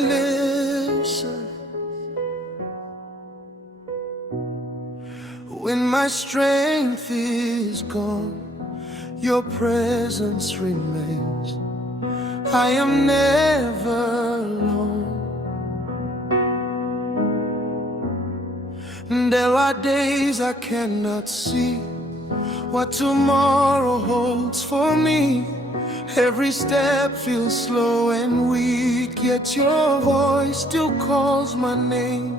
listen. When my strength is gone, your presence remains. I am never alone. There are days I cannot see what tomorrow holds for me. Every step feels slow and weak, yet your voice still calls my name.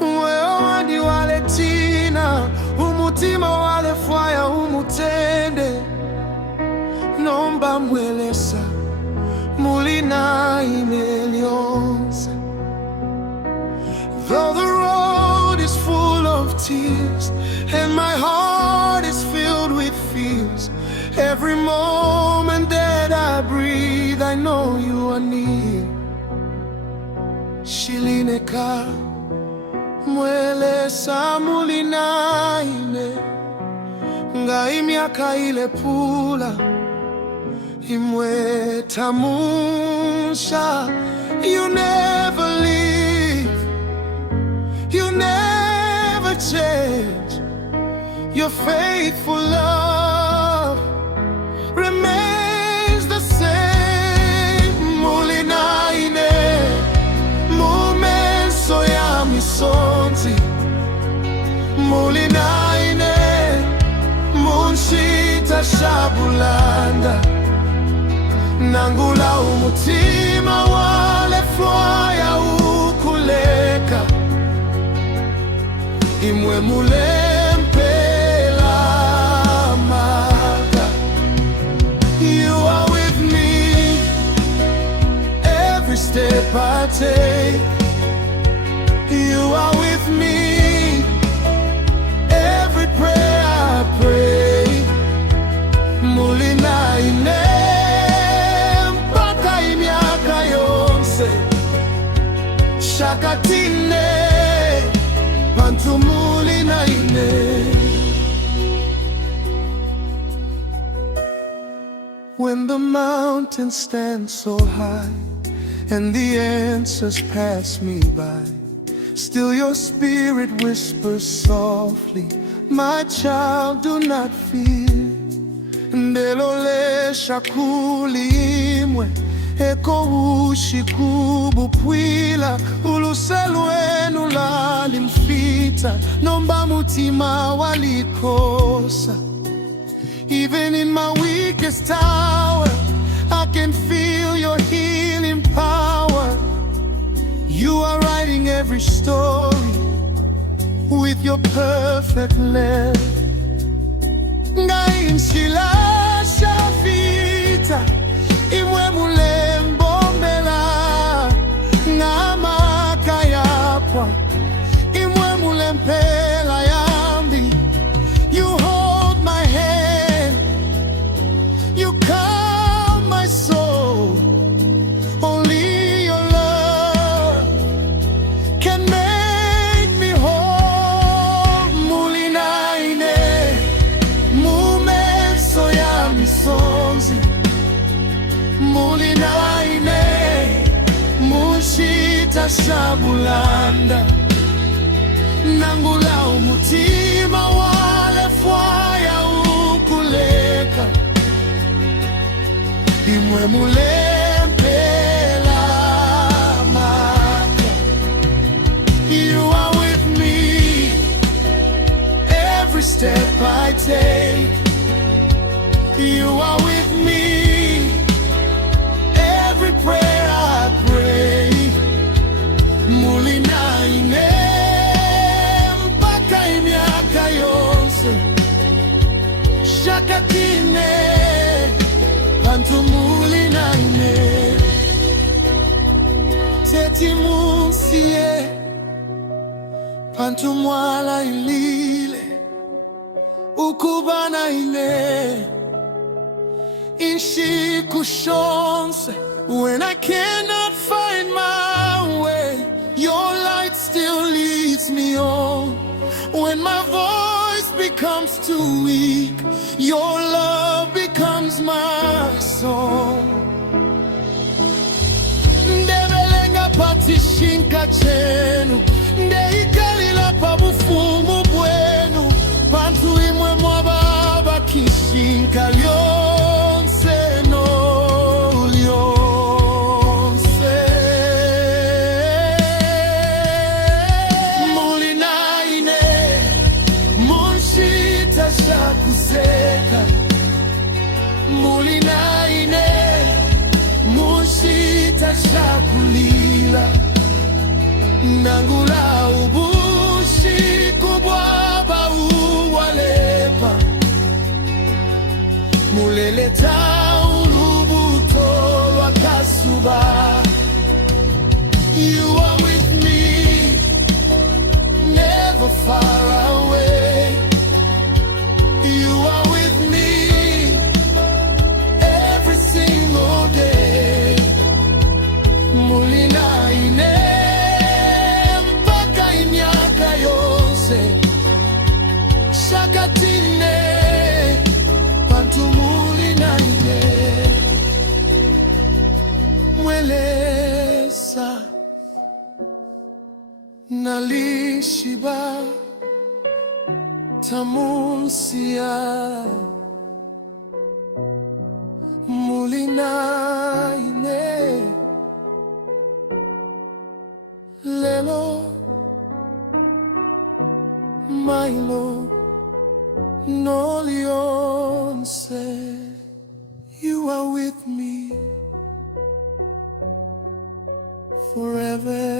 Wewe wale tina, umutima wale fwaya umutende. Nomba mwelesa, Muli Na Ine lyonse. Though the road is full of tears and my heart is filled with fears, every moment that I breathe, I know you are near. Shilineka mwelesa Muli Na Ine, ngai miaka ile pula imwe tamusha. You never leave, you never change. Your faithful love remains the same. Muli Na Ine, mumenso ya misonzi. Muli Na Ine, munshita shabulanda. Nangula umutima wale fwaya ukuleka. Imwe mulempela maka. You are with me every step I take. You are with me every prayer I pray. Muli Na Ine, mpaka imiaka yonse. Shakatine, bantu Muli Na Ine. When the mountains stand so high and the answers pass me by, still your spirit whispers softly, my child, do not fear. Ndelolesha kulimwe eko ushikubu pwila. Uluselwenu lalimfita, nomba mutima walikosa. Even in my weakest hour, I can feel your healing power. You are writing every story with your perfect love. Ngai nshila shafita, imwe mulembo mbela. Ngama kayapwa, imwe mulempela yambi. You hold my hand, you calm my soul. Only your love can make me whole. Muli Na Ine, mumenso ya misonzi. Muli Na Ine, munshita shabulanda. Nangula umutima wale fwaya ukuleka. Imwe mulempela maka. You are with me every step I take. You are with me every prayer I pray. Muli Na Ine, mpaka imiaka yonse. Shakatine, bantu Muli Na Ine. Teti munsie, bantu mwala ilile. Ukubana Ine, inshi kushonse. When I cannot find my way, your light still leads me on. When my voice becomes too weak, your love becomes my song. Ndebe tishinka chenu ndeikalila pa bufumu bwenu bantu imwe mwa baba kishinka lyonse no lyonse. Muli na ine munshita shakuseka, muli na ine munshita shakulila, nangula ubushi kubwaba uwalepa, muleleta ulubuto lwakasuba. You are with me, never far away. You are with me every single day. Muli na ine mpaka imyaka yose shakatine bantu muli na ine mwelesa nalishiba tamunsia. Muli na ine lelo mailo no lyonse. You are with me forever.